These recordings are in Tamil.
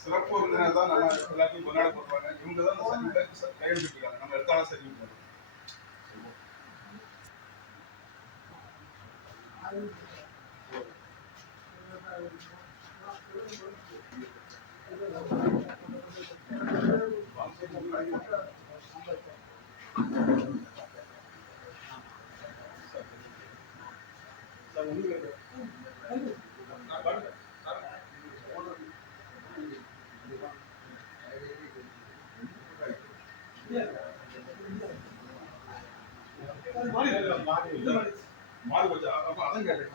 சிறப்பு விருந்தினர் தான் நம்ம எல்லாத்தையும் கொண்டாட போடுவாங்க. இவங்க தான் கையெழுத்திருக்காங்க. நம்ம எழுத்தாளர் சர்டிஃபிகேட் மாறி போச்சா? அப்ப அதான் கேட்டேன்.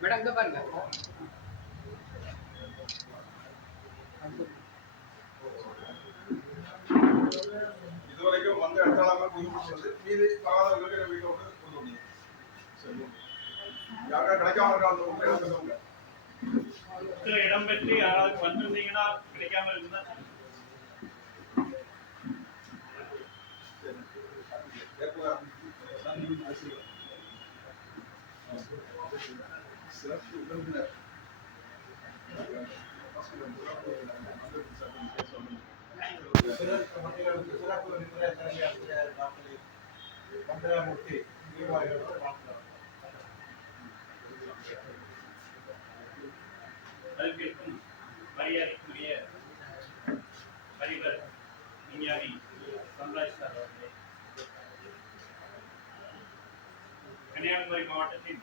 மேடம் இங்க பாருங்க. இதுவரைக்கும் வந்து இடத்தாளர்கள் புதுப்பிச்சது மீது பரவாதவர்களுக்கு வீட்டை விட்டு கொண்டு வந்தீங்க. சரி, யாரா கிடைக்காம இருக்கா அந்த உங்களை இழந்தவங்க இடம் பெற்று யாராவது வந்திருந்தீங்கன்னா கிடைக்காம இருக்குன்னா சிறப்பு விருந்தினர் சிறப்பு விருந்தினர் மந்திரமூர்த்தி அதற்கும் மரியாதைக்குரிய அதிபர் விஞ்ஞானி சந்திராஜ் சார் அவர்களே, கன்னியாகுமரி மாவட்டத்தின்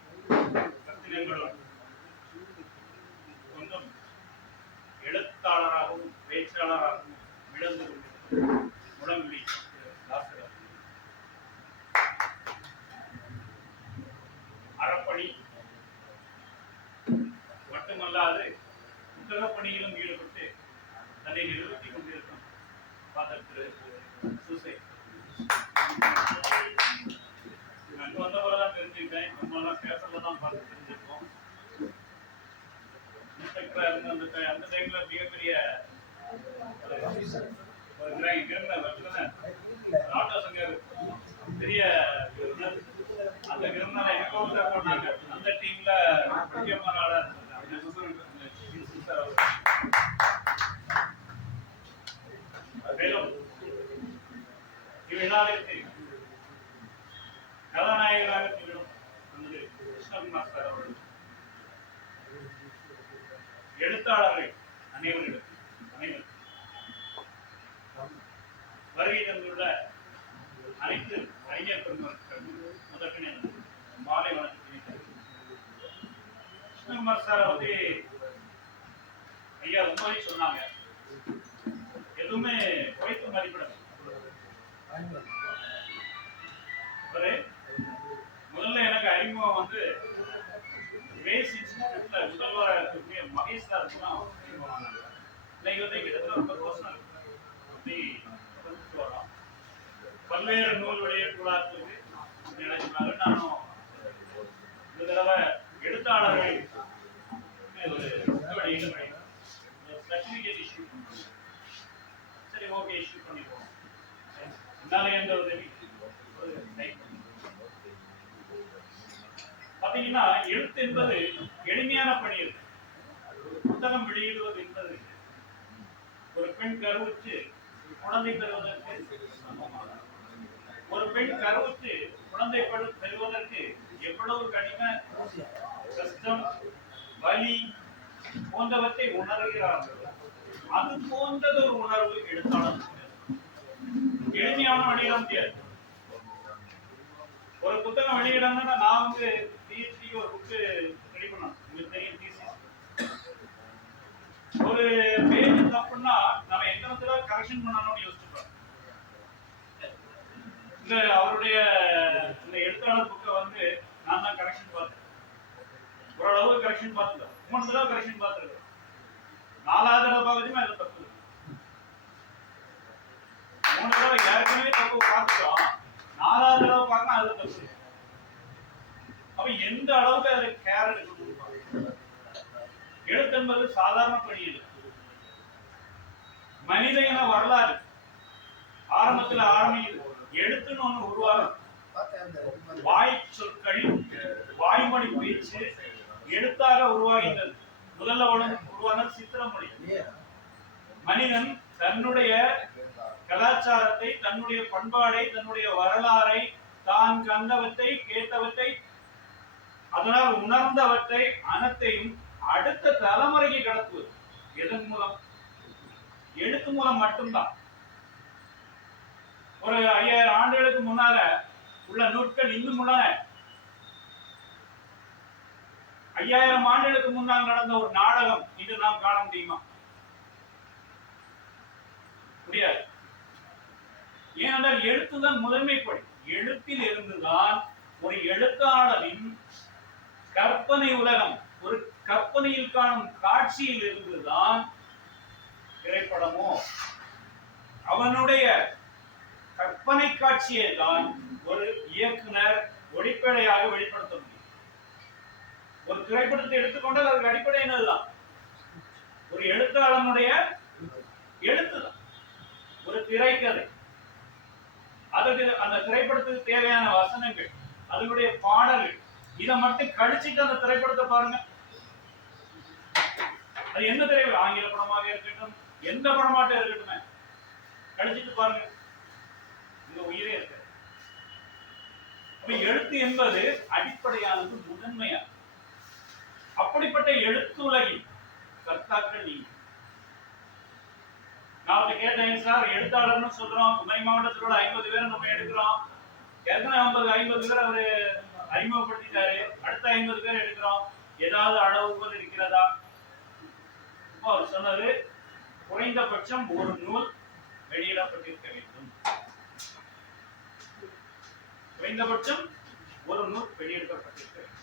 ரத்தினங்களும் கொண்டும் எழுத்தாளராகவும் பேச்சாளராகவும் விளந்து கொண்டிருக்கும் முழங்குடி டாக்டர் அறப்பணி மட்டுமல்லாது புத்தக பணியிலும் ஈடுபட்டு தன்னை நிறுத்திக் கொண்டிருக்கும் ஃபாதர் திரு சூசை. அங்க வந்த போலதான் தெரிஞ்சுக்கிட்டேன். நம்மளாம் பேப்பர்ல தான் பார்த்து தெரிஞ்சிருக்கோம். இன்ஸ்பெக்டரா இருந்த அந்த டைம்ல மிகப்பெரிய ஆட்டோ சங்கர் பெரிய அந்த கிரிமினல் எனக்கு போனாங்க. அந்த டீம்ல முக்கியமான ஆளா மேலும் இவ்விழாவிற்கு கதாநாயகராக திகழும் கிருஷ்ணகுமார் சார் அவர்கள், எழுத்தாளர்கள் அனைவரும் வருகை தந்துள்ள அனைத்து அறிஞர் பெருமக்கள் முதற்கனே மாலை வணக்கத்தை கிருஷ்ணகுமார் சார் வந்து ஐயா ரொம்பவே சொன்னாங்க. எதுவுமே குறைத்து மதிப்பிட முதல்ல எனக்கு அறிமுகம் வந்து ரேஸ் இன்ஸ்டிடியூட்ல முதல்வராக இருக்கக்கூடிய மகேஷ் சார் தான் அறிமுகமானாங்க. இன்னைக்கு கிட்டத்தட்ட ஒரு 10 வருஷம் வரோம். பல்வேறு நூல் வெளியிட்டுள்ளாருக்கு நினைச்சாங்க. நானும் இந்த தடவை எழுத்தாளர்கள் ஒரு சர்டிபிகேட் இஷ்யூ, சரி ஓகே இஷ்யூ பண்ணிப்போம். என்னால எந்த உதவி பாத்தீங்கன்னா, எழுத்து என்பது எளிமையான பணி. புத்தகம் வெளியிடுவது என்பது ஒரு பெண் கருவுற்று குழந்தை பெறுவதற்கு சமமானது. ஒரு பெண் கருவுற்று குழந்தை பெறுவதற்கு எவ்வளவு கடின கஷ்டம், வலி போன்றவற்றை உணர்கிறார்கள். அது போன்றது ஒரு உணர்வு எழுத்தாளர். எளிமையான வெளியிட முடியாது. ஒரு புத்தகம் வெளியிடணும்னா நான் வந்து PhD ஒரு புக்கு ரெடி பண்ணணும். உங்களுக்கு தெரியும் ஒரு பேஜ் தப்புன்னா நம்ம எத்தனை தடவை கரெக்ஷன் பண்ணணும்னு யோசிச்சுக்கிறோம். இந்த அவருடைய இந்த எழுத்தாளர் புக்கை வந்து நான் தான் கரெக்ஷன் பார்த்தேன். ஓரளவு கரெக்ஷன் பார்த்துட்டேன். 3 தடவை கரெக்ஷன் பார்த்துருக்கேன். 4வது தடவை பார்க்கறதுமே அது தப்பு. 3 தடவை ஏற்கனவே தப்பு பார்த்துட்டோம். 4வது தடவை பார்க்கணும் அது தப்பு. அப்ப எந்த அளவுக்கு அதை கேர் எடுக்கணும். எழுத்து என்பது சாதாரண பணி இல்லை. மனித இன வரலாறு ஆரம்பத்தில் ஆரம்பிக்குது. எழுத்துன்னு ஒண்ணு உருவாகும். வாய் சொற்கள், வாய்மொழி பேச்சு எழுத்தாக உருவாகின்றது. முதல்ல உருவான சித்திரமொழி. மனிதன் தன்னுடைய கலாச்சாரத்தை, தன்னுடைய பண்பாடை, தன்னுடைய வரலாறை, தான் கண்டவற்றை, கேட்டவற்றை, அதனால் உணர்ந்தவற்றை அனைத்தையும் அடுத்த தலைமுறைக்கு கடத்துவது எதன் மூலம்? எழுத்து மூலம் மட்டும்தான். ஒரு 5000 ஆண்டுகளுக்கு முன்னால உள்ள நூட்கள் இன்னும் உள்ளன. 5000 ஆண்டுகளுக்கு முன்னால் நடந்த ஒரு நாடகம் இது நாம் காண முடியுமா? முடியாது. ஏனென்றால் எழுத்துதான் முதன்மைப்படி. எழுத்தில் இருந்துதான் ஒரு எழுத்தாளரின் கற்பனை உலகம், ஒரு கற்பனையில் காணும் காட்சியில் இருந்துதான் திரைப்படமோ அவனுடைய கற்பனை காட்சியை தான் ஒரு இயக்குனர் ஒளிப்படையாக வெளிப்படுத்த முடியும். ஒரு திரைப்படத்தை எடுத்துக்கொண்டால் அதுக்கு அடிப்படை என்னதுதான்? ஒரு எழுத்தாளனுடைய எழுத்துதான். ஒரு திரைக்கதை, அதுக்கு அந்த திரைப்படத்துக்கு தேவையான வசனங்கள், அதனுடைய பாடல்கள், இதை மட்டும் கழிச்சிட்டு அந்த திரைப்படத்தை பாருங்க. அது என்ன திரைப்படம், ஆங்கில படமாக இருக்கட்டும், எந்த படமாட்டம் இருக்கட்டும், கழிச்சிட்டு பாருங்க. இந்த உயிரே இருக்கு. அப்ப எழுத்து என்பது அடிப்படையானது, முதன்மையானது. அப்படிப்பட்ட எழுத்து உலகில் கர்த்தாக்கள் நீங்க. நான் கேட்டேன், சார் எழுத்தாளர்னு சொல்றோம், குமரி மாவட்டத்திலோட 50 பேரை நம்ம எடுக்கிறோம். ஏற்கனவே 50 பேர் அவரு அறிமுகப்படுத்திட்டாரு. அடுத்த 50 பேர் எடுக்கிறோம். ஏதாவது அளவுகள் இருக்கிறதா? அவர் சொன்னது, குறைந்தபட்சம் ஒரு நூல் வெளியிடப்பட்டிருக்க வேண்டும். குறைந்தபட்சம் ஒரு நூல் வெளியிடப்பட்டிருக்க வேண்டும்.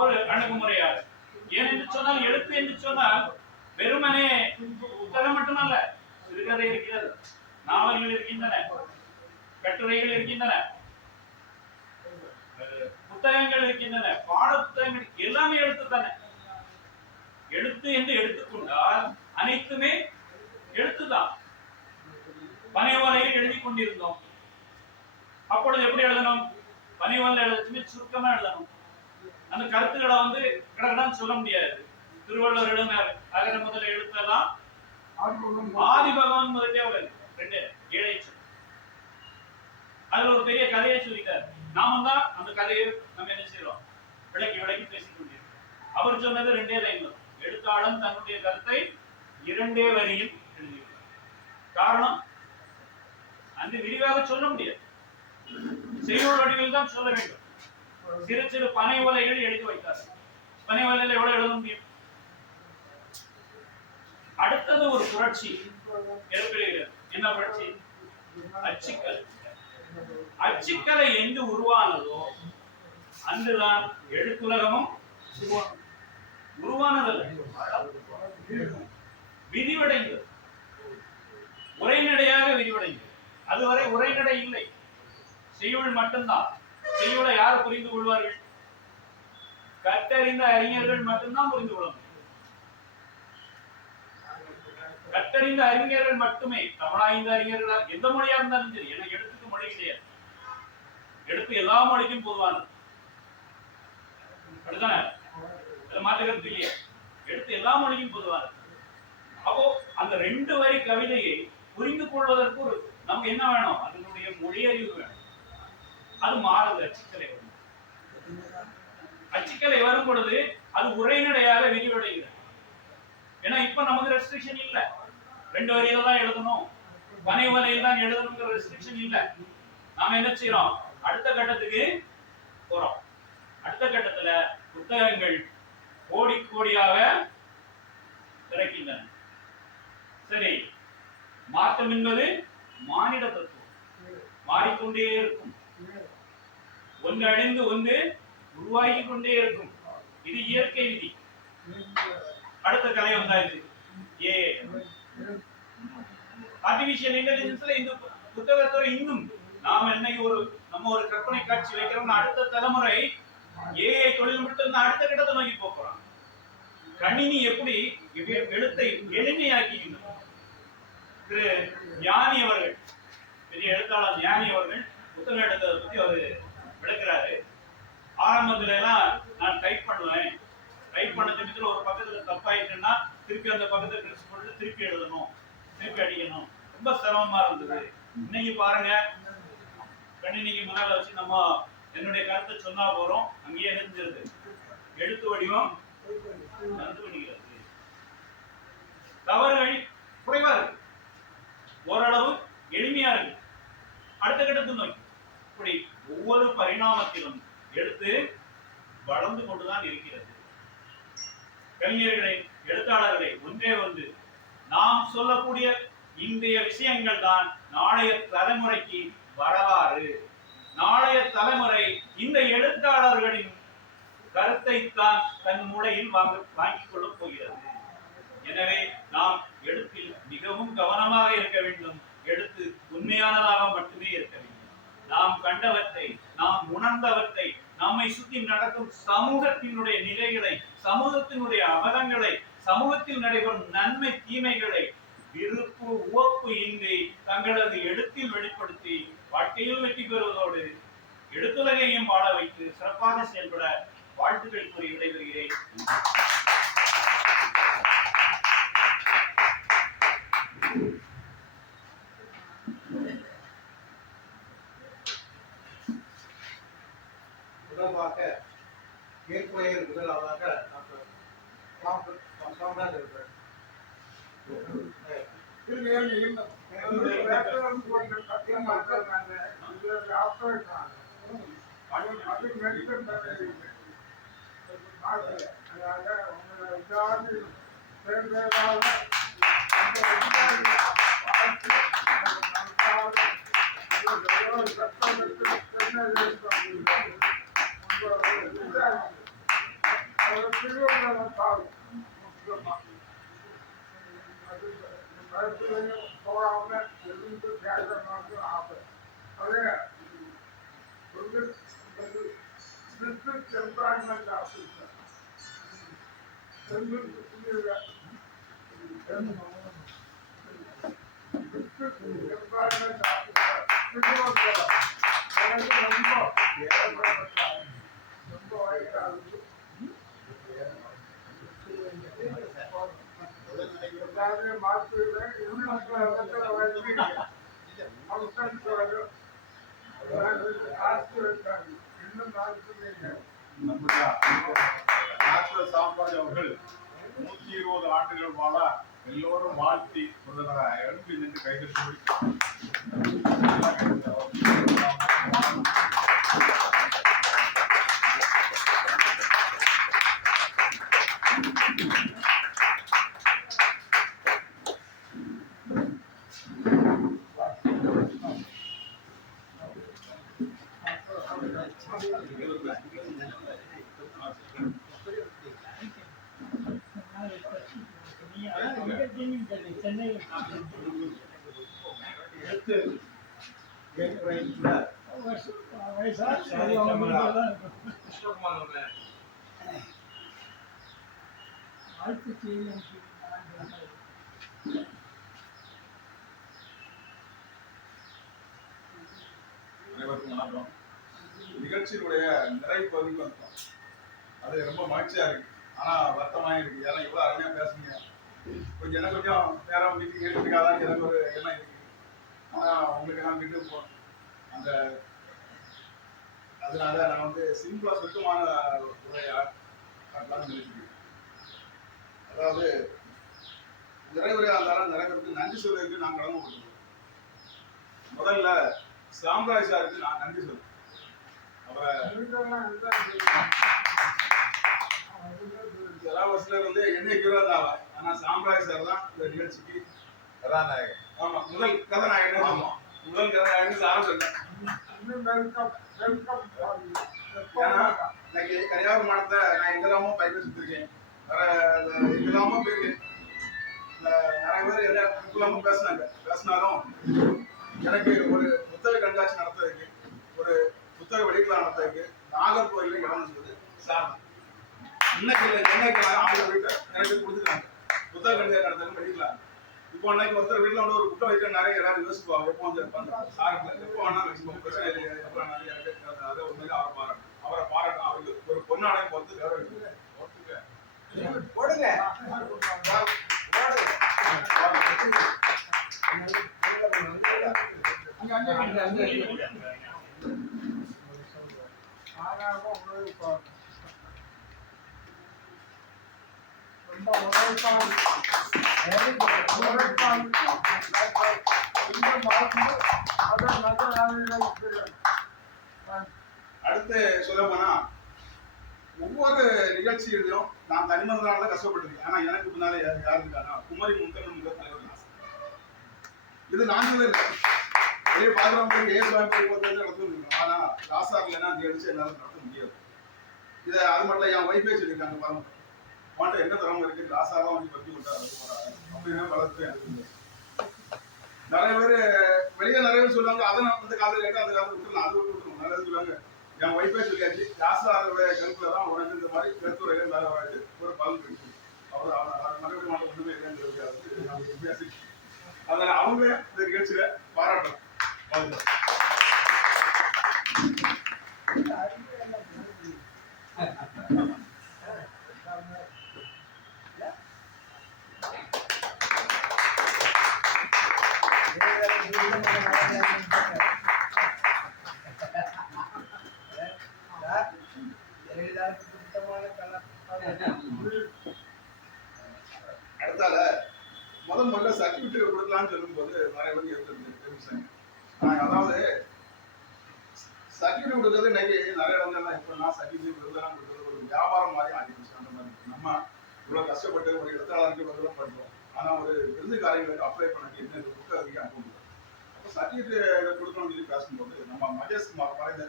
ஒரு அணுகுமுறையாக ஏனென்று சொன்னால் எழுத்து என்று சொன்னால் வெறுமனே புத்தகம் மட்டுமல்ல, சிறுகதை இருக்கிறது, நாவல்கள் இருக்கின்றன, கட்டுரைகள் இருக்கின்றன, புத்தகங்கள் இருக்கின்றன, பாட புத்தகங்கள் எல்லாமே எழுத்து தானே. எழுத்து என்று எடுத்துக்கொண்டால் அனைத்துமே எழுத்துதான். பனை ஓலையில் எழுதி கொண்டிருந்தோம். அப்பொழுது எப்படி எழுதணும்? பனை ஓலையில் எழுதுமே சுருக்கமா எழுதணும். அந்த கருத்துக்களை வந்து கடகடான்னு சொல்ல முடியாது. திருவள்ளுவர் எழுதினார், அகர முதல எழுத்தெல்லாம் ஆதி பகவான் முதலே அவர் ரெண்டு ஏழை சொல். அதுல ஒரு பெரிய கதையை சொல்லிட்டார். நாம தான் அந்த கதையை நம்ம என்ன செய்யறோம்? விளக்கி விளக்கி பேசிக் கொண்டிருக்கோம். அவர் சொன்னது 2 லைன்ல. எழுத்தாளன் தன்னுடைய கருத்தை 2 வரியில் எழுதியுள்ளார். காரணம், அந்த விரிவாக சொல்ல முடியாது, செய்யுள் வடிவில் தான் சொல்ல வேண்டும். சிறு சிறு பனை ஓலைகள் எழுதி வைத்தார். பனை ஓலையில் எவ்வளவு எழுத முடியும்? அடுத்தது ஒரு புரட்சி ஏற்படுகிறது. என்ன புரட்சி? அச்சுக்கலை. அச்சுக்கலை எங்கு உருவானதோ அன்றுதான் எழுத்துலகமும் உருவானதல்ல, விரிவடைந்தது, உரைநடையாக விரிவடைந்தது. அதுவரை உரைநடை இல்லை, செய்யுள் மட்டும்தான். செய்யுளை யார் புரிந்து கொள்வார்கள்? கற்றறிந்த அறிஞர்கள் மட்டும்தான் புரிந்து கொள்ள முடியும். கற்றறிந்த அறிஞர்கள் மட்டுமே, தமிழாய்ந்த அறிஞர்களா எந்த மொழியா இருந்தாலும் சரி. ஏன்னா எழுத்துக்கு மொழி கிடையாது, எழுத்து எல்லா மொழிக்கும் பொதுவானது. அப்படிதானே? மாற்றுகிறது இல்லையா? எழுத்து எல்லா மொழிக்கும் பொதுவானது. அப்போ அந்த 2 வரி கவிதையை புரிந்து கொள்வதற்கு ஒரு நமக்கு என்ன வேணும்? அதனுடைய மொழி அறிவு வேணும். அது மாறுது. அச்சுக்கலை வரும். அச்சுக்கலை வரும் பொழுது அது உரைநடையாக விரிவடைகிறது. ஏன்னா இப்ப நமக்கு ரெஸ்ட்ரிக்ஷன் இல்ல, 2 வரியில தான் எழுதணும், பனை ஓலையில் தான் எழுதணுங்கிற ரெஸ்ட்ரிக்ஷன் இல்ல. நாம என்ன செய்யறோம்? அடுத்த கட்டத்துக்கு போறோம். அடுத்த கட்டத்துல புத்தகங்கள் கோடி கோடியாக கிடைக்கின்றன. சரி, மாற்றம் என்பது மானிட தத்துவம், மாறிக்கொண்டே இருக்கும். ஒன்று அழிந்து ஒன்று உருவாகி கொண்டே இருக்கும். இது இயற்கை விதி. அடுத்த கலை வந்தாச்சு. ஆர்டிபிஷியல் இன்டெலிஜென்ஸ்ல இந்த புத்தகத்தோட இன்னும் நாம இன்னைக்கு நம்ம ஒரு கற்பனை காட்சி வைக்கிறோம். அடுத்த தலைமுறை ஏஐ தொழில்நுட்பத்தை அடுத்த கட்டத்தை நோக்கி போறோம். கணினி எப்படி எழுத்தை எளிமையாக்கிக்கின்றோம். திரு ஞானி அவர்கள், பெரிய எழுத்தாளர் ஞானி அவர்கள் புத்தகம் எடுத்ததை பத்தி அவர் விளக்குறாரு. ஆரம்பத்துல எல்லாம் நான் டைப் பண்ணுவேன், டைப் பண்ண சமயத்துல ஒரு பக்கத்துல தப்பாயிட்டுன்னா திருப்பி அந்த பக்கத்தை கிளிக் போட்டு திருப்பி எழுதணும், திருப்பி அடிக்கணும், ரொம்ப சிரமமா இருந்தது. இன்னைக்கு பாருங்க, கணினிக்கு முன்னால வச்சு நம்ம என்னுடைய கருத்தை சொன்னா போறோம், அங்கேயே நினைஞ்சிருது. எழுத்து வடிவம் வந்து விடுகிறது. தவறுகள் குறைவா இருக்கு, ஓரளவு எளிமையா இருக்கு. அடுத்த கட்டத்தில் நோக்கி இப்படி ஒவ்வொரு பரிணாமத்திலும் எழுத்து வளர்ந்து கொண்டுதான் இருக்கிறது. கவிஞர்களை, எழுத்தாளர்களை ஒன்றே வந்து நாம் சொல்லக்கூடிய இன்றைய விஷயங்கள் தான் நாளைய தலைமுறைக்கு வரலாறு. நாளைய தலைமுறை இந்த எழுத்தாளர்களின் கருத்தை தான் தன் மூளையில் வாங்கிக் கொள்ள போகிறது. எனவே நாம் எழுத்தில் மிகவும் கவனமாக இருக்க வேண்டும். எழுத்து உண்மையானதாக மட்டுமே இருக்க வேண்டும். நாம் கண்டவற்றை, நாம் உணர்ந்தவற்றை, நம்மை சுற்றி நடக்கும் சமூகத்தினுடைய நிலைகளை, சமூகத்தினுடைய அவலங்களை, சமூகத்தில் நடைபெறும் நன்மை தீமைகளை விருப்பு உவப்பு இன்றி தங்களது எழுத்தில் வெளிப்படுத்தி வாழ்க்கையில் வெற்றி பெறுவதோடு எழுத்துலகையும் வாழ வைத்து சிறப்பாக செயல்பட வாழ்த்துக்கள் கூறி விடைபெறுகிறேன். முதலாக ஏற்புரையர் முதலாவதாக அவர் காரணத்தால் பயத்திலையும் போகாம இருந்து கேட்கறது ஆசை. அதே district employment officer district employment officer எனக்கு ரொம்ப வயசாகுது. எல்லாருமே மாற்றுவேன் இன்னும் நம்முடைய டாக்டர் சாம்ராஜ் அவர்கள் 120 ஆண்டுகள் வாழ எல்லோரும் வாழ்த்தி எழுப்பி நின்று கைதட்டி அனைவருக்கும் வணக்கம். நிகழ்ச்சியினுடைய நிறைவு பகுதிக்கு வந்தோம். அது ரொம்ப மகிழ்ச்சியா இருக்கு. ஆனா வருத்தமாக இருக்கு. ஏன்னா இவ்வளவு அருமையா பேசுறீங்க. கொஞ்சம் நேரம் மீட்டிங் எடுத்துக்காதான் எனக்கு ஒரு எண்ணம் இருக்கு. ஆனா உங்களுக்கு நான் வீட்டுக்கு போகணும். அந்த அதனால நான் வந்து சிம்பிளா சுத்தமான உரையா காட்டலாம்னு நினைக்கிறேன். அதாவது நிறைவுரையா இருந்தாலும் நிறைய பேருக்கு நன்றி சொல்றதுக்கு நான் கடமைப்பட்டிருக்கேன். முதல்ல சாம்ராஜ் சாருக்கு நான் நன்றி சொல்றேன். சிலர் வந்து என்னைக்கு இருந்தாங்க. ஆனா சாம்ராஜ் சார் தான் இந்த நிகழ்ச்சிக்கு கதாநாயகன். ஆமா, முதல் கதாநாயகன். ஆமா, முதல் கதாநாயகன் ஆரம்பிச்சிருக்கேன். ஏன்னா இன்னைக்கு கன்னியாகுமரி மாவட்டத்தை நான் எங்கெல்லாமோ பயிர் சுத்திருக்கேன். எங்கெல்லாமோ போயிருக்கேன். நிறைய பேர் எல்லாமே பேசினாலும் எனக்கு ஒரு புத்தக கண்காட்சி நடத்துறதுக்கு, ஒரு புத்தக வெளிக்கலாம் நடத்துறதுக்கு நாகர்கோயில இடம் சொல்லுது சார். இன்னைக்கு என்னைக்கு 1000 வீட்டை எனக்கு கொடுத்துருக்காங்க புத்தக கண்காட்சி நடத்துறதுக்கு வெளிக்கலாம். இப்போ அன்னைக்கு ஒருத்தர் வீட்டில் வந்து ஒரு புத்தகம் வைக்க நிறைய எல்லாரும் யோசிப்பாங்க. எப்போ வந்து சாருக்கு எப்போ வேணா வச்சுக்கோங்க, பிரச்சனை இல்லை. எப்போ வேணாலும் அதை உண்மையில அவரை பாராட்டும். அவருக்கு ஒரு பொன்னாடையும் பார்த்து கௌரவிக்க போடுங்க. அடுத்து சொல்ல போனா ஒவ்வொரு நிகழ்ச்சியிலும் நான் தனிமனிதனால தான் கஷ்டப்பட்டிருக்கேன். ஆனா எனக்கு பின்னால யாரு இருக்கானா குமரி முத்தமிழ் தலைவர். இது நான் வெளியே பாக்குறவங்க நடத்திருக்கோம். ஆனா ராசா இல்லைன்னா அந்த அடிச்சு என்னால நடத்த முடியாது. இதை அது மட்டும் என் ஒய்ஃபே சொல்லியிருக்காங்க. பாருங்க அவன்கிட்ட என்ன திறமை இருக்கு, ராசாதான் வந்து பத்தி விட்டாரு அப்படின்னு வளர்த்து நிறைய பேர் வெளியே நிறைய பேர் சொல்லுவாங்க. அதை நான் வந்து காதல் கேட்டு அந்த காதல் விட்டுலாம், அது விட்டுருவோம். நிறைய சொல்லுவாங்க. என் ஒய்ஃபே சொல்லியாச்சு, ராசாருடைய கருத்துல தான் உனக்கு இந்த மாதிரி கருத்துறையில மேல வராது ஒரு பலன் இருக்கு. அவர் மறுபடியும் மாட்ட ஒண்ணுமே இல்லைன்னு அதனால அவங்களே இந்த நிகழ்ச்சியில பாராட்டலாம். அடுத்தால முதல்ல சர்டிபிகேட் கொடுக்கலாம்னு சொல்லும் போது நிறைய பேர் தெரிவிச்சாங்க. அதாவது சர்டிபிகேட் கொடுக்கறது இன்னைக்கு நிறைய இடங்கள்லாம் எப்படின்னா சர்டிபிகேட் கொடுக்கலாம் கொடுக்கறது ஒரு வியாபாரம் மாதிரி ஆகிடுச்சு. அந்த மாதிரி நம்ம இவ்வளவு கஷ்டப்பட்டு ஒரு எழுத்தாளருக்கு பதிலாக பண்றோம். ஆனா ஒரு விருதுக்காரங்களுக்கு அப்ளை பண்ண என்ன புக் அதிகம் அனுப்ப முடியும். அப்போ சர்டிபிகேட் கொடுக்கணும்னு சொல்லி பேசும்போது நம்ம மகேஷ்குமார் மறைந்த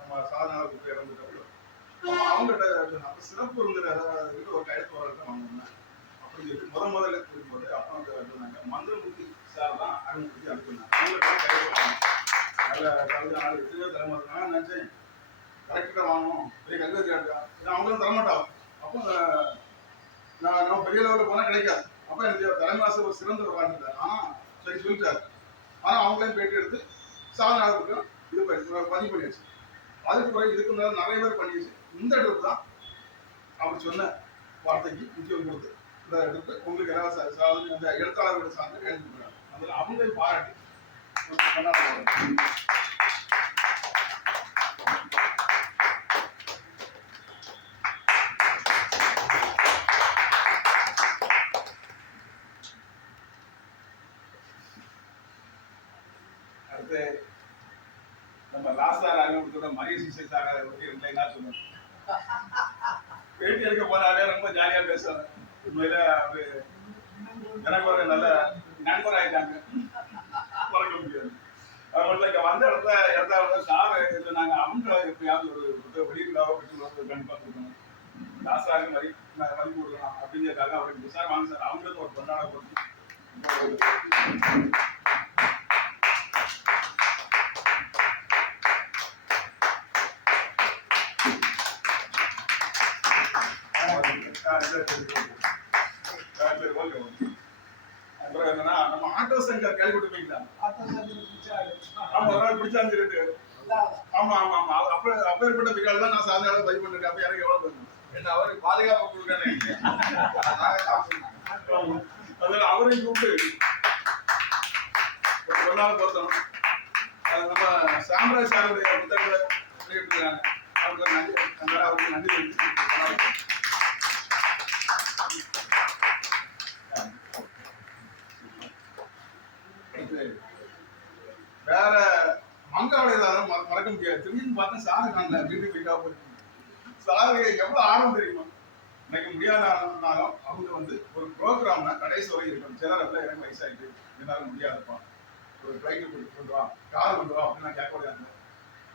நம்ம சாதனால புக்கு இறந்துட்டவர்கள் அவங்ககிட்ட அப்ப சிறப்பு இருந்தது அதாவது ஒரு கையெழுத்து வரதான் வாங்கணும் அப்படின்னு சொல்லி முதல்ல இருக்கும்போது அப்போ சொன்னாங்க மந்திரமூர்த்தி சார் தான் அறிமுகப்படுத்தி அனுப்பினாங்க அவங்கள்ட்ட கையெழுத்து வாங்கணும் நல்ல கவிதை நாள் எத்தனையோ தலைமுறை நான் நினைச்சேன் கரெக்டாக வாங்கணும் பெரிய கல்வி இருக்கா ஏன்னா அவங்களும் தரமாட்டாங்க அப்போ நம்ம பெரிய லெவலில் போனால் கிடைக்காது அப்போ எனக்கு தலைமை ஆசிரியர் ஒரு சிறந்த ஒரு வாழ்ந்துட்டார் ஆனால் சரி சொல்லிட்டாரு ஆனால் அவங்களையும் பேட்டி எடுத்து சாதனை இது பதிவு பண்ணியாச்சு அதுக்கு பிறகு இதுக்கு முன்னாடி நிறைய பேர் பண்ணிடுச்சு இந்த இடத்துல தான் அவர் சொன்ன வார்த்தைக்கு முக்கியம் கொடுத்து இந்த இடத்துல உங்களுக்கு ஏதாவது அந்த எழுத்தாளர்களை சார்ந்து எழுதி கொடுக்குறாங்க அதில் அவங்களை பாராட்டி அடுத்து நம்ம லாஸ்டார் அறிமுகத்தோட மரிய சிசை சார இல்லைன்னா சொல்லுவோம் பேட்டி எடுக்க போனாலே ரொம்ப ஜாலியா பேசுவாங்க உண்மையில அவரு எனக்கு ஒரு நல்ல நண்பர் ஆயிட்டாங்க மறக்க முடியாது அவங்கள்ட்ட இங்க வந்த இடத்துல இடத்துல சார் சொன்னாங்க அவங்க எப்பயாவது ஒரு வெளியிலாவோ பெற்று கண்டிப்பா கொடுக்கணும் லாஸ்டாருக்கு மதிப்பு கொடுக்கலாம் அப்படிங்கிறதுக்காக அவருக்கு சார் வாங்க சார் அவங்களுக்கு ஒரு கொண்டாட போட்டு அப்புறம் என்னன்னா நம்ம ஆட்டோ சங்கர் கேள்விப்பட்டிருப்பீங்களா ஆமா ஒரு நாள் பிடிச்சான்னு சொல்லிட்டு ஆமா ஆமா ஆமா அப்பேற்பட்ட பிகால் தான் நான் சாதாரண பதிவு பண்ணிருக்கேன் அப்ப எனக்கு எவ்வளவு பண்ணுங்க என்ன அவருக்கு பாதுகாப்பு கொடுக்கணும் அதனால அவரையும் கூப்பிட்டு ஒரு நாள் பார்த்தோம் நம்ம சாம்ராஜ் சாருடைய புத்தகங்களை வெளியிட்டிருக்காங்க அவருக்கு நன்றி அதனால அவருக்கு நன்றி தெரிவித்து வேற மங்காவளையதான் மறக்க முடியாது திடீர்னு பார்த்தா சாரு காணல வீட்டு வீட்டா போய் சாரு எவ்வளவு ஆர்வம் தெரியுமா எனக்கு முடியாதனாலும் அவங்க வந்து ஒரு ப்ரோக்ராம்னா கடைசி வரை இருக்கணும் சிலர் அப்படிலாம் எனக்கு வயசாயிட்டு என்னால முடியாதுப்பா ஒரு ஃப்ளைட்டு கொண்டு வா கார் கொண்டு வா அப்படின்னு நான் கேட்க முடியாது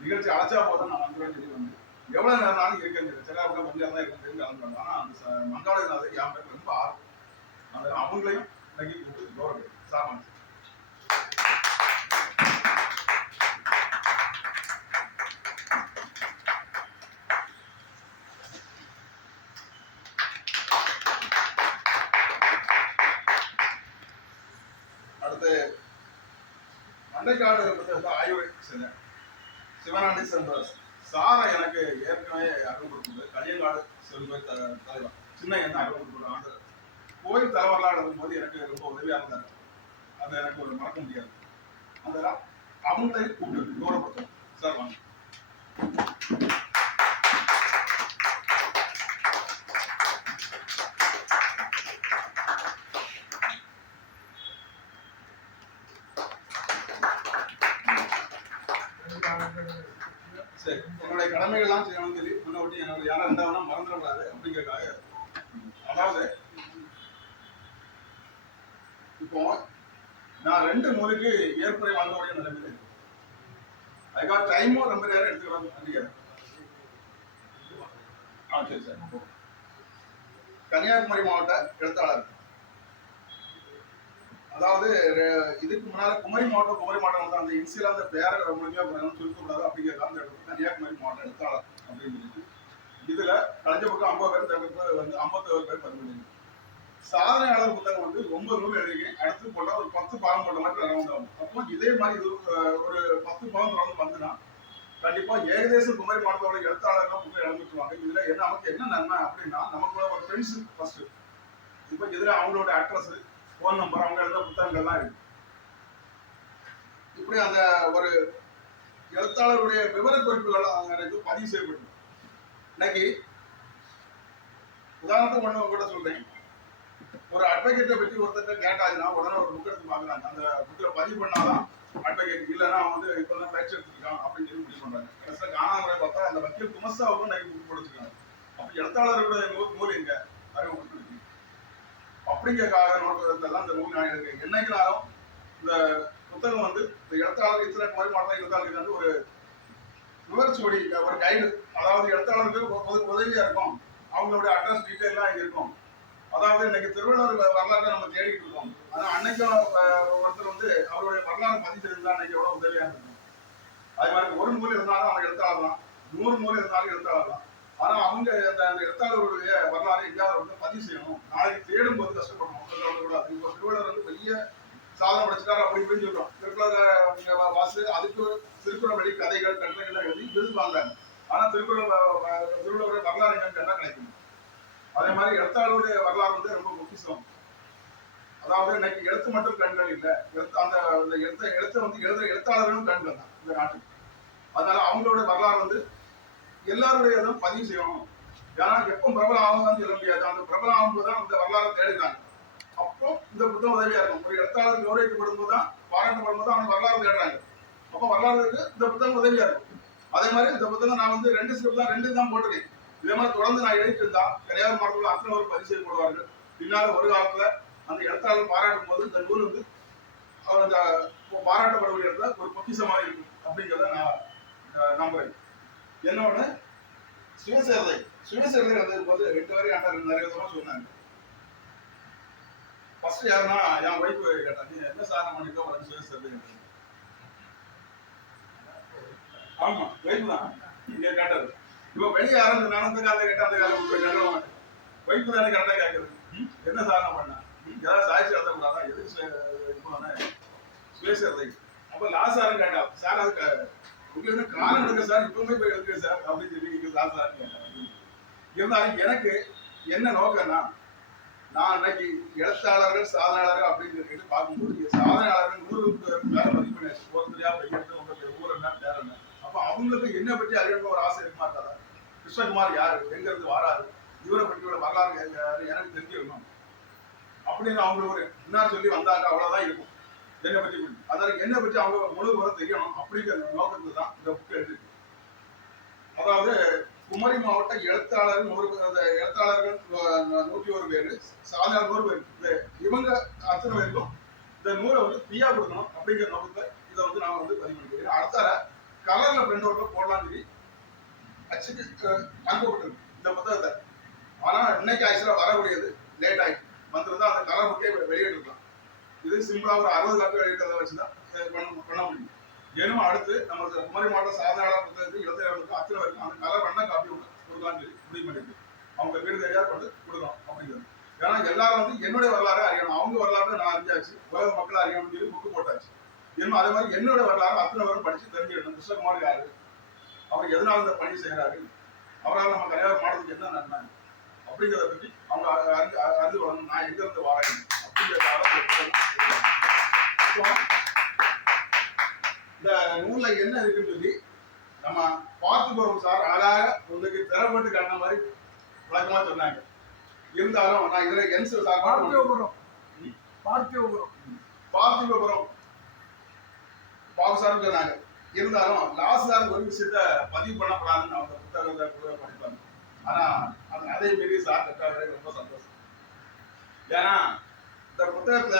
நிகழ்ச்சி அழைச்சா போதும் நான் வந்துடுவேன் சொல்லி வந்து எவ்வளவு நேரம்னாலும் இருக்கேன் சில அவங்க கொஞ்சம் தான் இருக்கு தெரிஞ்சு அனுப்புறாங்க ஆனா அந்த மங்காவளையதான் என் பேர் ரொம்ப ஆர்வம் அந்த அவங்களையும் இன்னைக்கு கூப்பிட்டு கௌரவம் சாமான் அடுத்து மண்டைக்காடு புத்தகத்தை ஆய்வு செஞ்சேன் சிவனாண்டி செல்வராஜ் சாரை எனக்கு ஏற்கனவே அறிமுகப்படுத்துது கலியங்காடு செல்வ தலைவர் சின்ன என்ன அறிமுகப்படுத்துறாங்க அந்த கோயில் தலைவர்களாக எழுதும்போது எனக்கு ரொம்ப உதவியா இருந்தாங்க அது எனக்கு ஒரு மறக்க முடியாது அதெல்லாம் அவங்களை கூப்பிட்டு கௌரவப்படுத்தும் சார் வாங்க சரி உங்களுடைய கடமைகள்லாம் செய்யணும்னு சொல்லி முன்னோட்டி என்னோட யாரும் இருந்தாங்கன்னா மறந்துடக்கூடாது அப்படிங்கிறதுக்காக அதாவது இப்போ நான் 2 நூலுக்கு ஏற்புரை வாங்கக்கூடிய நிலைமையில இருக்கு அதுக்காக டைமும் ரொம்ப நேரம் எடுத்துக்கலாம் சரி சார் கன்னியாகுமரி மாவட்ட எழுத்தாளர் அதாவது இதுக்கு முன்னால குமரி மாவட்டம் வந்து அந்த இன்சியல் அந்த பேரை முழுமையா சுருக்கக்கூடாது அப்படிங்கிறதா அந்த இடத்துல கன்னியாகுமரி மாவட்ட எழுத்தாளர் அப்படின்னு சொல்லிட்டு இதுல கலைஞ்ச பக்கம் 50 பேர் வந்து 51 பேர் பதிவு சாதனையாளர் புத்தகம் வந்து 9 நூல் எழுதிருக்கேன் அடுத்து போட்டா ஒரு 10 பாகம் போட்ட மாதிரி ரவுண்ட் ஆகும் அப்போ இதே மாதிரி இது ஒரு 10 பாகம் ரவுண்ட் வந்துன்னா கண்டிப்பா ஏகதேசம் குமரி மாவட்டத்தோட எழுத்தாளர்கள் புத்தகம் இழந்துட்டுவாங்க இதுல என்ன நமக்கு என்ன நன்மை அப்படின்னா நமக்கு ஒரு ஃப்ரெண்ட்ஸ் ஃபர்ஸ்ட் இப்போ இதுல அவங்களோட அட்ரஸ் போன் நம்பர் அவங்க எழுத புத்தகங்கள்லாம் இருக்கு இப்படி அந்த ஒரு எழுத்தாளருடைய விவர குறிப்புகள் அவங்க பதிவு செய்யப்பட்டு இன்னைக்கு உதாரணத்துக்கு ஒண்ணு கூட சொல்றேன் ஒரு அட்வொகேட்டை பற்றி ஒருத்தர் கேட்டாச்சுன்னா உடனே ஒரு புக் எடுத்து பாக்குறாங்க அந்த புக்கில் பதிவு பண்ணாதான் அட்வொகேட் இல்லைன்னா வந்து இப்பதான் பயிற்சி எடுத்துருக்கான் அப்படின்னு சொல்லி முடிவு பண்றாங்க கடைசியில் காணாமலை பார்த்தா அந்த வக்கீல் குமஸ்தாவுக்கும் நைட்டு புக் படிச்சிருக்காங்க அப்ப எழுத்தாளர்களுடைய நூல் எங்க அறிமுகப்படுத்தி அப்படிங்கிறக்காக நோட்டெல்லாம் இந்த நூல் நான் இருக்கேன் என்னைக்குனாலும் இந்த புத்தகம் வந்து இந்த எழுத்தாளர் இத்தனை மாதிரி மாற்றம் எழுத்தாளருக்கு வந்து ஒரு சுவர்ச்சுவடி ஒரு கைடு, அதாவது எழுத்தாளருக்கு உதவியா இருக்கும். அவங்களுடைய அட்ரஸ் டீட்டெயிலாம் இங்க இருக்கும். அதாவது இன்னைக்கு திருவள்ளுவர் வரலாற்றை நம்ம தேடிட்டு இருக்கோம். ஆனா அன்னைக்கும் ஒருத்தர் வந்து அவருடைய வரலாறு பதிவு செய்திருந்தா அன்னைக்கு எவ்வளவு உதவியா இருக்கும். அது மாதிரி ஒரு நூல் இருந்தாலும் அவங்க எழுத்தாளர் தான், 100 நூல் இருந்தாலும் எழுத்தாளர் தான். ஆனா அவங்க அந்த எழுத்தாளருடைய வரலாறு எங்கேயாவது வந்து பதிவு செய்யணும். நாளைக்கு தேடும் போது கஷ்டப்படணும். இப்போ திருவள்ளுவர் வந்து பெரிய சாதனை படிச்சுட்டாரு அப்படி இப்படின்னு சொல்றோம். திருக்குறள் வாசு அதுக்கு திருக்குறள் வழி கதைகள் கட்டுரைகள் எழுதி விருது வாங்குறாங்க. ஆனா திருவள்ளுவர் வரலாறு என்னன்னு கேட்டா கிடைக்கும். அதே மாதிரி எழுத்தாளருடைய வரலாறு வந்து ரொம்ப முக்கியம். அதாவது இன்னைக்கு எழுத்து மட்டும் கண்கள் இல்லை, அந்த எழுத்தை வந்து எழுதுற எழுத்தாளர்களும் கண்கள் தான் இந்த நாட்டுக்கு. அதனால அவங்களுடைய வரலாறு வந்து எல்லாருடைய இதுவும் பதிவு செய்யணும். ஏன்னா எப்போ பிரபலம் ஆகுதான்னு சொல்ல முடியாது. அந்த பிரபலம் ஆகும்போது தான் இந்த வரலாறு தேடுறாங்க. அப்போ இந்த புத்தகம் உதவியா இருக்கும். ஒரு எழுத்தாளர் கௌரவிக்கப்படும் போது தான், பாராட்டப்படும் போது அவங்க வரலாறு தேடுறாங்க. அப்போ வரலாறுக்கு இந்த புத்தகம் உதவியா இருக்கும். அதே மாதிரி இந்த புத்தகம் நான் வந்து 2 ஸ்கிரிப்ட் தான் 2 தான் போட்டிருக்கேன். இதே மாதிரி தொடர்ந்து நான் எழுதிட்டு இருந்தா கன்னியாகுமரி மாவட்டத்தில் அத்தனை ஒரு பதிவு செய்யப்படுவார்கள். பின்னால் ஒரு காலத்துல அந்த எழுத்தாளர் பாராட்டும் போது இந்த நூல் வந்து அந்த பாராட்டப்படக்கூடிய இடத்துல ஒரு பொக்கிஷமாக இருக்கும் அப்படிங்கிறத நான் நம்புறேன். என்னோட சுயசரிதை எழுதும் போது 2 வரை நிறைய விதமா சொன்னாங்க. ஃபர்ஸ்ட் யாருன்னா என் ஒய்ஃப் கேட்டாங்க, என்ன சாதனை பண்ணிருக்கோம் உனக்கு சுயசரிதை? ஆமா ஒய்ஃப் தான் இங்க கேட்டாரு. இப்போ வெளியே ஆரம்பிச்சு நான் அந்த காலத்தை கேட்ட அந்த காலம் கேட்க மாட்டேன். ஒய்ஃப் தானே கரெக்டாக கேட்கறது. என்ன சாதனை பண்ண ஏதாவது சாய்ச்சி எழுதக்கூடாதான், எதுக்கு சுயசரிதை? அப்போ லாசாரும் கேட்டா, சார் அதுக்கு உங்களுக்கு காலம் எடுக்க சார், இப்பவுமே போய் எடுக்க சார் அப்படின்னு சொல்லி லாசாரும் கேட்டாங்க. இருந்தாலும் எனக்கு என்ன நோக்கம்னா, நான் அன்னைக்கு எழுத்தாளர்கள் சாதனையாளர்கள் அப்படின்னு சொல்லிட்டு பார்க்கும்போது சாதனையாளர்கள் 100 மேல மதிப்பினேன். ஒருத்தரையா பையன் உங்க ஊர் என்ன பேர் என்ன, அப்ப அவங்களுக்கு என்ன பற்றி அறியணும் ஒரு ஆசை இருக்குமா இருக்காதா? கிருஷ்ணகுமார் யாரு, எங்க இருந்து வராரு, இவரை பற்றி வரலாறு எனக்கு தெரிஞ்சிருக்கணும் அப்படின்னு அவங்களுக்கு ஒரு என்ன சொல்லி வந்தாங்க. அவ்வளவுதான் இருக்கும் என்னை பற்றி. அதனால என்னை பற்றி அவங்க முழு முறை தெரியணும் அப்படிங்கிற நோக்கத்துல தான் இந்த புக் எழுதிருக்கு. அதாவது குமரி மாவட்ட எழுத்தாளர்கள் 101 பேரு, சாதனையாளர் 100 பேர். இவங்க அத்தனை பேருக்கும் இந்த நூலை வந்து ஃப்ரீயா கொடுக்கணும் அப்படிங்கிற நோக்கத்தை இதை வந்து நான் வந்து பதிவு பண்ணிக்கிறேன். அடுத்த கலர்ல பிரிண்ட் அவுட்ல போடலாம் சொல்லி அச்சுக்கு அனுப்பப்பட்டிருக்கு இந்த புத்தகத்தை. ஆனா இன்னைக்கு ஆக்சுவலா வரக்கூடியது லேட் ஆயிடுச்சு. வந்திருந்தா அந்த கலர் புக்கே வெளியிட்டிருக்கலாம். இது சிம்பிளா ஒரு 60 காப்பி வெளியிட்டதை வச்சுதான் பண்ண முடியும். ஏனும் அடுத்து நம்ம குமரி மாவட்ட சாதனையாளர் புத்தகத்துக்கு 27 அத்தனை வரைக்கும் அந்த கலர் பண்ண காப்பி கொடுக்கலாம்னு சொல்லி முடிவு பண்ணிருக்கு. அவங்க வீடு தெரியா கொண்டு கொடுக்கணும் அப்படிங்கிறது. ஏன்னா எல்லாரும் வந்து என்னுடைய வரலாறு அறியணும். அவங்க வரலாறு நான் அறிஞ்சாச்சு, உலக மக்கள் அறியணும்னு சொல்லி புக்கு போட்டாச்சு. ஏன்னா அதே மாதிரி என்னோட வரலாறு அத்தனை பேரும் படிச்சு தெரிஞ்சுக்கணும். கிருஷ்ணகுமார் யாரு, அவர் எதனால இந்த பணி செய்யறாரு, அவரால் நம்ம கன்னியாகுமரி மாவட்டத்துக்கு என்ன நன்மை அப்படிங்கிறத பற்றி அவங்க அறிந்து வரணும். நான் எங்க இருந்து வரேன் அப்படிங்கிறதால இந்த நூல்ல என்ன இருக்குன்னு சொல்லி நம்ம பார்த்து போறோம் சார். அழகாக உங்களுக்கு திறப்பட்டு காட்டின மாதிரி வழக்கமா சொன்னாங்க. இருந்தாலும் நான் இதுல என்ஸ் சார் பார்த்திபபுரம் பாபு சார் சொன்னாங்க. இருந்தாலும் லாஸ்ட் சார் ஒரு விஷயத்த பதிவு பண்ணப்படாதுன்னு அவங்க புத்தகத்தை படிப்பாங்க. ஆனா அதே மீறி சார் கட்டாவே ரொம்ப சந்தோஷம். ஏன்னா இந்த புத்தகத்துல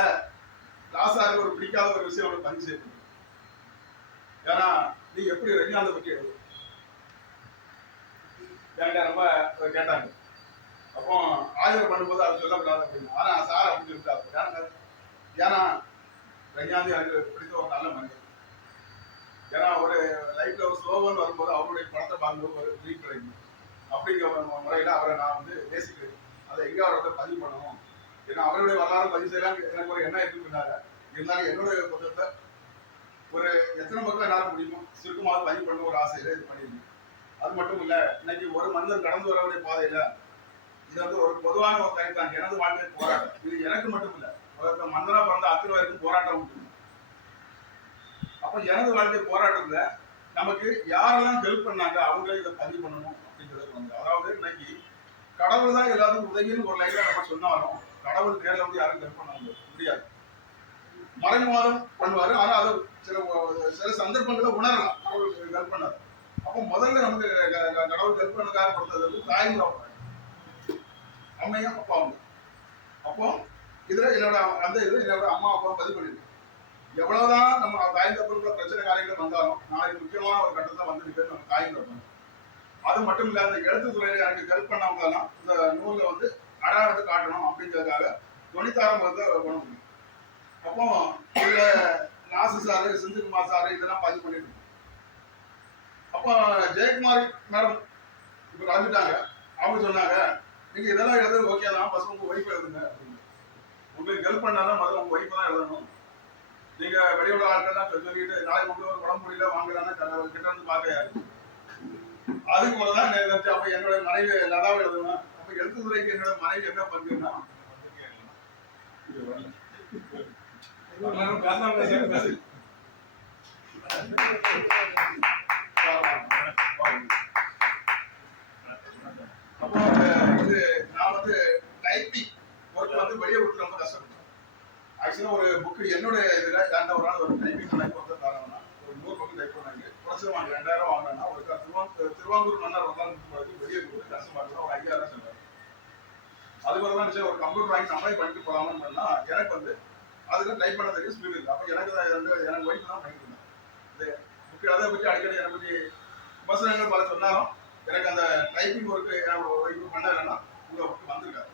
லாஸ்ட் சாருக்கு ஒரு பிடிக்காத ஒரு விஷயம் அவங்களுக்கு பதிவு செய்யப்படும். ஏன்னா நீ எப்படி ரஜினிகாந்தை பற்றி எழுது என்கிட்ட ரொம்ப கேட்டாங்க. அப்போ ஆய்வு பண்ணும்போது அது சொல்லக்கூடாது அப்படின்னு. ஆனா சார் அப்படின்னு சொல்லிட்டாரு. ஏன்னா ரஜினிகாந்த் எனக்கு பிடித்த ஒரு நல்ல மனிதன். ஏன்னா ஒரு லைஃப்ல ஒரு ஸ்லோகன் வரும்போது அவருடைய படத்தை பார்க்கும்போது ஒரு ட்ரீட் கிடைக்கும். அப்படிங்கிற முறையில அவரை நான் வந்து நேசிக்கிறேன். அதை எங்க அவரை பதிவு பண்ணணும், ஏன்னா அவருடைய வரலாறு பதிவு செய்யலாம் எனக்கு ஒரு எண்ணம் இருக்குன்னாங்க. இருந்தாலும் என்னுடைய புத்தகத்தை ஒரு எத்தனை மக்கள் என்னால முடியுமோ சுருக்கமாக பதிவு பண்ண ஒரு ஆசையில இது பண்ணிருக்கேன். அது மட்டும் இல்ல, இன்னைக்கு ஒரு மனிதன் கடந்து வரக்கூடிய பாதையில இது வந்து ஒரு பொதுவான ஒரு கருத்தான். எனது வாழ்க்கை போராட்டம். இது எனக்கு மட்டும் இல்ல, மனிதனா பிறந்த அத்தனை வரைக்கும் போராட்டம் உண்டு. அப்ப எனது வாழ்க்கை போராட்டத்துல நமக்கு யாரெல்லாம் ஹெல்ப் பண்ணாங்க அவங்களே இதை பதிவு பண்ணணும் அப்படிங்கிறது வந்து. அதாவது இன்னைக்கு கடவுள் தான் எல்லாத்துக்கும் உதவின்னு ஒரு லைன்ல நம்ம சொன்னாலும் கடவுள் நேரில் வந்து யாரும் ஹெல்ப் பண்ண முடியாது. மறைமுகம் பண்ணுவாரு. ஆனா அது சில சந்தர்ப்பங்களை உணரலாம் கடவுள் ஹெல்ப் பண்ணாரு. அப்போ முதல்ல நமக்கு கடவுள் ஹெல்ப் பண்ணக்காக கொடுத்தது வந்து தாய்மொழி அம்மையும் அப்பாவும். அப்போ இதுல என்னோட அந்த இது என்னோட அம்மா அப்பா பதிவு பண்ணிருக்கு. எவ்வளவுதான் நம்ம தாய் தப்புக்குள்ள பிரச்சனை காரியங்கள் வந்தாலும் நாளைக்கு முக்கியமான ஒரு கட்டத்தை வந்துட்டு நம்ம தாய் தப்பு. அது மட்டும் இல்ல, அந்த எழுத்துத்துறையில எனக்கு ஹெல்ப் பண்ணவங்களெல்லாம் இந்த நூல்ல வந்து அடையாளத்தை காட்டணும் அப்படிங்கிறதுக்காக தொண்ணூத்தாறு கொண்டு முடியும். அப்போ இதுல நாசு சாரு, சிந்துகுமார் சாரு இதெல்லாம் பதிவு பண்ணிட்டு இருக்கோம். அப்போ ஜெயக்குமாரி மேடம் இப்ப கலந்துட்டாங்க. அவங்க சொன்னாங்க, நீங்க இதெல்லாம் எழுதுறது ஓகே தான், பஸ் உங்க ஒய்ஃப் எழுதுங்க அப்படின்னு. உங்களுக்கு ஹெல்ப் பண்ணாதான் முதல்ல உங்க ஒய்ஃப் தான் எழுதணும். நீங்க வெளியுள்ள ஆட்கள்லாம் சொல்லிட்டு நாளைக்கு உங்களுக்கு உடம்பு முடியல வாங்குறான்னு கிட்ட வந்து பார்க்க அதுக்கு முதல்தான் நினைச்சு. அப்ப என்னோட மனைவி லதாவை எழுதணும். அப்ப எழுத்துத்துறைக்கு என்னோட மனைவி என்ன பண்றீங்கன்னா அப்போ இது நான் வந்து டைப்பிங் ஒர்க் வந்து வெளியே கொடுத்து ரொம்ப கஷ்டப்பட்டேன். ஆக்சுவலா ஒரு புக்கு என்னோட இதுல ஏன்டா ஒரு நாள் ஒரு டைப்பிங் டைப் ஒருத்தர் தராங்கன்னா ஒரு 100 பக்கம் டைப் பண்ணாங்க. குறைச்சு வாங்க 2000 வாங்கினா ஒரு திருவாங்கூர் மன்னர் வரலாறு வெளியே கொடுத்து கஷ்டமா இருக்கிற ஒரு 5000 சொன்னார். அதுக்கு ஒரு நினைச்சா ஒரு கம்ப்யூட்டர் வாங்கி நம்மளே பண்ணிட்டு போலாம்னு பண்ணா எனக்கு வந்து அதுக்கு டைப் பண்ண தெரியும், ஸ்பீடு இல்லை. அப்போ எனக்கு ஒய்ஃப் தான் பண்ணிட்டு இருந்தேன். இந்த புக்கு அதை பற்றி அடிக்கடி என்னை பற்றி விமர்சனங்கள் பல சொன்னாலும் எனக்கு அந்த டைப்பிங் ஒர்க்கு ஒய்ஃப் பண்ணலைன்னா உங்கள் புக்கு வந்திருக்காரு.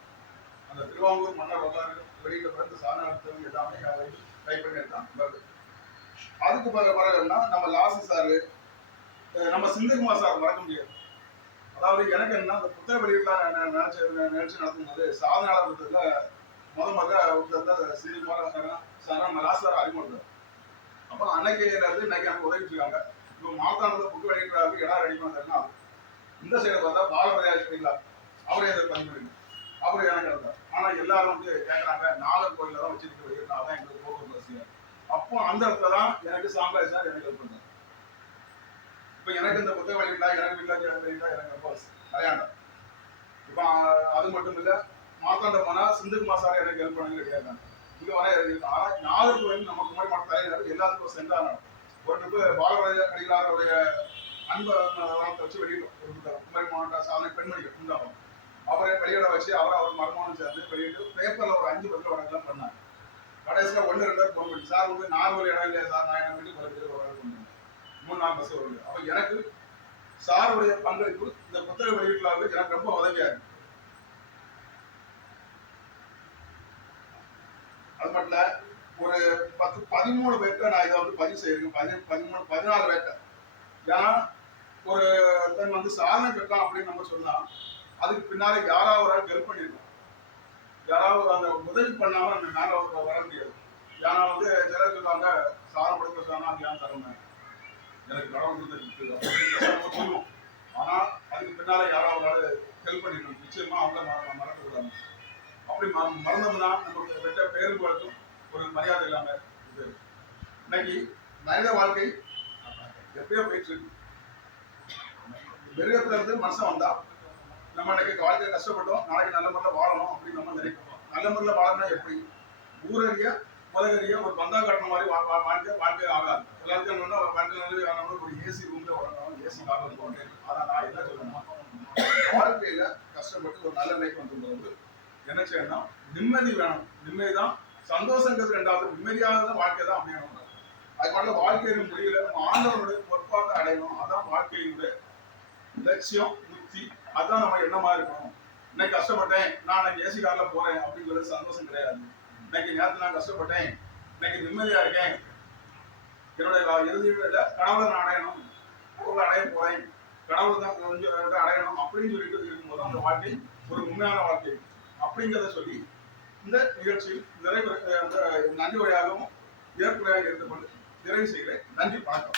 அந்த திருவாங்கூர் மன்னர் வரலாறு வெளியிட்ட பிறகு சாதனை எல்லாமே டைப் பண்ணி எடுத்தான் வருது. அதுக்கு பிறகுன்னா நம்ம லாசி சாரு, நம்ம சிந்துகுமார் சார் மறக்க முடியாது. அதாவது எனக்கு என்ன, அந்த புத்தக வெளியீட்டுலாம் நினைச்சு நடத்தும் போது சாதனையாளர் புத்தகத்துல முதல்ல சிந்துகுமார் சார் நம்ம லாசி சார் அறிமுகம். அப்போ அன்னைக்கு இன்னைக்கு எனக்கு உதவிட்டு இருக்காங்க. இப்போ மாத்தானது புக்கு வெளியிட்டாருக்கு இடம் ரெடி பண்ணா இந்த சைடு பார்த்தா பாலபரியாஜ் அவரே இதை பதிவு பண்ணி அவரு எனக்கு இருந்தார். ஆனா எல்லாரும் வந்து கேட்கறாங்க, நாகர்கோயில தான் வச்சிருக்க வெளியிட்டா தான் எங்களுக்கு போக்குவரத்து வசதியா. அப்போ அந்த இடத்துல தான் எனக்கு சாம்ராஜ் சார் எனக்கு ஹெல்ப் பண்ணார். இப்போ எனக்கு இந்த புத்தக வெளியிட்டா, எனக்கு வெளியிட்டா எனக்கு ரொம்ப நிறையாண்டா. இப்போ அது மட்டும் இல்ல, மாத்தாண்ட போனா சிந்துகுமார் சார் எனக்கு ஹெல்ப் பண்ணி கேட்காங்க. இங்க வர ஆனா நாகர்கோவில் நம்ம குமரி மாவட்ட தலைவர் எல்லாத்துக்கும் சென்றாங்க. ஒரு ட்ரிப்பு பாலராஜ அடிகளாருடைய அன்பை வச்சு வெளியிட்டோம். ஒரு புத்தகம் குமரி மாவட்ட சாதனை பெண்மணிகள் உண்டாகும். அவரை வெளியிட வச்சு அவர் மர்மம் சேர்ந்து வெளியிட்டு பேப்பர்ல ஒரு 5 பக்கம் வழக்கெல்லாம் பண்ணாங்க. கடைசியில் 1-2 போன் பண்ணி சார் வந்து 4 இடம் இல்லையா சார், நான் என்ன வீட்டுக்கு ஒரு வழக்கு பண்ணேன். 3-4 பஸ் வருது. அப்போ எனக்கு சாருடைய பங்களிப்பு இந்த புத்தக வெளியீட்டுல எனக்கு ரொம்ப உதவியா இருக்கு. அது மட்டும் இல்ல, ஒரு 13 பேர்கிட்ட நான் இதை வந்து பதிவு செய்யிருக்கேன். 14 பேர்கிட்ட. ஏன்னா ஒரு வந்து சாதனை பெற்றான் அப்படின்னு நம்ம சொன்னா அதுக்கு பின்னால யாராவது ஒரு ஆள் ஹெல்ப் பண்ணிருக்கோம். யாராவது அந்த உதவி பண்ணாம அந்த மேல வர முடியாது. ஏன்னா வந்து சிலர் சொல்லுவாங்க, சாரம் படுத்த சொன்னா அது ஏன் தரணும், எனக்கு கடவுள் சொல்லுவோம். ஆனா அதுக்கு பின்னால யாராவது ஒரு ஆள் ஹெல்ப் பண்ணிருக்கோம். நிச்சயமா அவங்கள மறக்க கூடாது. அப்படி மறந்தோம்னா நமக்கு பெற்ற பேருக்கும் ஒரு மரியாதை இல்லாம இருக்கு. இன்னைக்கு மனித வாழ்க்கை எப்பயோ போயிட்டு இருக்கு. மிருகத்துல இருந்து மனுஷன் வந்தா நம்ம இன்னைக்கு வாழ்க்கையை கஷ்டப்பட்டோம், நாளைக்கு நல்ல முறையில் வாழணும் அப்படின்னு நம்ம நினைக்கிறோம். நல்ல முறையில் வாழணும்னா எப்படி? ஊரறிய உலகறிய ஒரு பந்தா காட்டுற மாதிரி வாழ்க்கை ஆகாது. எல்லாத்தையும் வாழ்க்கை ஒரு ஏசி ரூம்ல வளரணும், ஏசி காரில் போகணும். அதான் நான் என்ன சொல்லணும், வாழ்க்கையில கஷ்டப்பட்டு ஒரு நல்ல நிலைக்கு வந்துருந்தது என்ன செய்யணும், நிம்மதி வேணும். நிம்மதி தான் சந்தோஷங்கிறது 2வது, நிம்மதியாக வாழ்க்கை தான் அமையணும். அது மாதிரி வாழ்க்கையின் முடியல நம்ம ஆண்டவனுடைய பொறுப்பாக அடையணும். அதான் வாழ்க்கையினுடைய லட்சியம், முக்தி. அதுதான் நம்ம எண்ணமா இருக்கணும். இன்னைக்கு கஷ்டப்பட்டேன், நான் இன்னைக்கு ஏசி கார்ல போறேன் அப்படிங்கிறது சந்தோஷம் கிடையாது. இன்னைக்கு நேரத்தில் நான் கஷ்டப்பட்டேன், இன்னைக்கு நிம்மதியா இருக்கேன், என்னுடைய இறுதியில கனவுல நான் அடையணும், அடைய போறேன், கடவுள் தான் கொஞ்சம் அடையணும் அப்படின்னு சொல்லிட்டு இருக்கும்போது அந்த வாழ்க்கை ஒரு உண்மையான வாழ்க்கை அப்படிங்கிறத சொல்லி இந்த நிகழ்ச்சியில் நன்றி வழியாகவும் ஏற்புரையாக எடுத்துக்கொண்டு நிறைவு செய்கிறேன். நன்றி, வணக்கம்.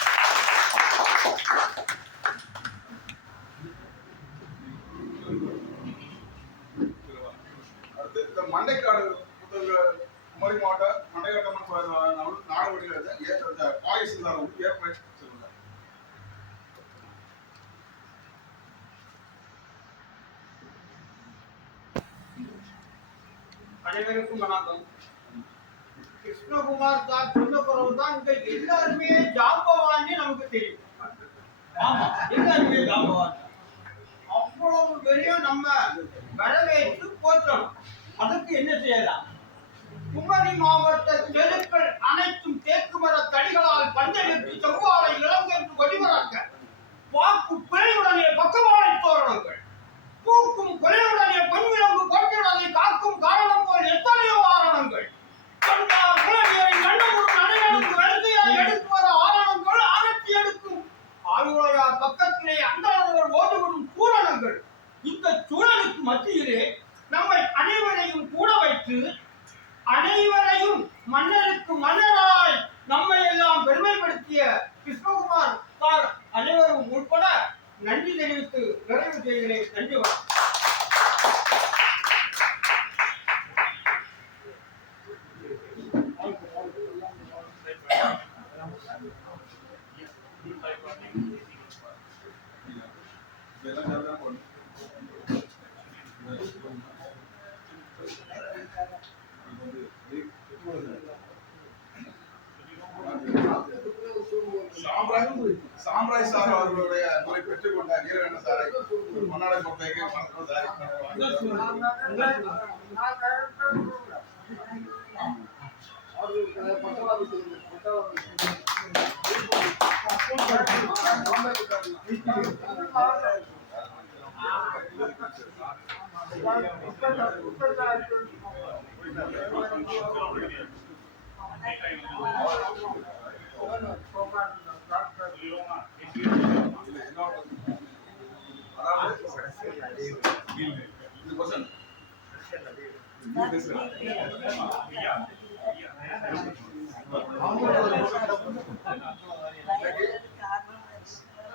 அடுத்து இந்த மண்டைக்காடு புத்தகங்கள் குமரி மாவட்ட மண்டைக்காட்டம்மன் நாடகத்தில் பாயசந்தார் வந்து ஏற்புரை சொல்லுங்க. அனைவருக்கும் வணக்கம். கிருஷ்ணகுமார் சார் சொன்ன பிறகு தான் இங்க எல்லாருமே ஜாம்பவான்னு நமக்கு தெரியும். ஆமா, எல்லாருமே ஜாம்பவான். அவ்வளவு பெரிய நம்ம வரவேற்று போற்றணும். அதுக்கு என்ன செய்யலாம்? குமரி மாவட்ட தெருக்கள் அனைத்தும் தேக்கு மர தடிகளால் பஞ்சமிட்டு செவ்வாழை இளங்கன்று வழிபறக்க வாக்கு பிழையுடனே பக்கவாழை தோரணங்கள் பூக்கும் கொலையுடனே பொன்விலங்கு போட்டிடலை காக்கும் காரணம் போல் எத்தனையோ ஆரணங்கள் கொண்டார் குலவியரின் கண்ணமும் நடைகளுக்கு வருகையாய் எடுத்து வர ஆரணங்கள் ஆரத்தி எடுக்கும் ஆயுளையார் பக்கத்திலே அந்தணர்கள் ஓதுவிடும் பூரணங்கள். இந்த சூழலுக்கு மத்தியிலே நம்மை அனைவரையும் கூட வைத்து அனைவரையும் மன்னருக்கு மன்னராய் நம்மை எல்லாம் பெருமைப்படுத்திய கிருஷ்ணகுமார் சார் அனைவரும் உட்பட நன்றி தெரிவித்து நிறைவு செய்கிறேன். நன்றி வணக்கம். சாம்ராஜ் சார் அவர்களுடைய முறை பெற்றுக்கொண்ட நீலகண்ட சாரை மன்னாட கோட்டைக்கு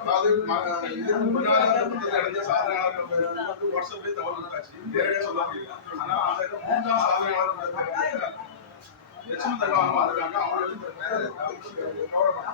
அதாவது இதுக்கு முன்னாடி அடைஞ்ச சாதனையாளர்கள் வந்து வாட்ஸ்அப்லேயே தகவல் கொடுத்தாச்சு, நேரடியாக சொல்ல முடியல. ஆனா அந்த மூன்றாம் சாதனையாளர் லட்சுமி தகவல் வந்திருக்காங்க. அவங்களுக்கு கௌரவம்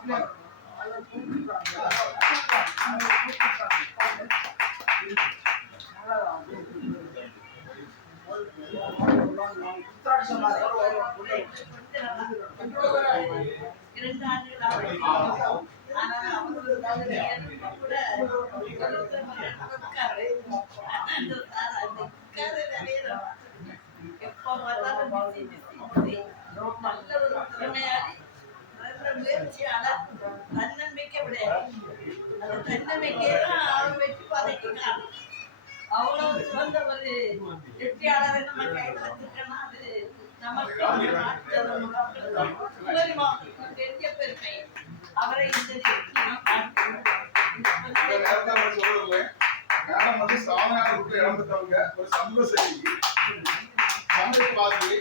நல்ல ஒரு திறமையாளி, நல்ல முயற்சியாளர், தன்னம்பிக்கை விடையாது. அந்த தன்னம்பிக்கையை தான் அவர் வெற்றி பாதைக்கு காரணம். அவ்வளவு சிறந்த ஒரு வெற்றியாளரை நம்ம கையில் வச்சிருக்கோம்னா அது நமக்கு குமரி மாவட்டத்தில் பெரிய பெருமை. அவரை இந்த மேடம் வந்து சாதனையாளர் இழந்துட்டவங்க ஒரு சமூக சேவை தமிழ் பாதி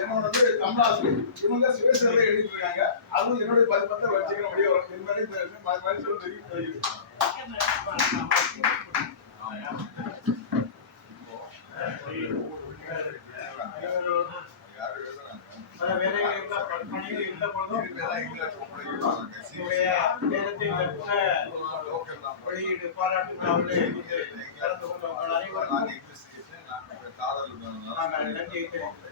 என்னோட வந்து கமலாசி இவங்க சுயசேவை எழுதிட்டு இருக்காங்க. அதுவும் என்னுடைய பதிப்பத்தை வச்சுக்கிற முடியும் ஒரு மாதிரி சொல்லி வெளியீடு பாராட்டு விழாவில் கலந்து கொண்டவர்கள் அனைவரும் நாங்கள் நன்றியை தெரிவிக்கிறோம்.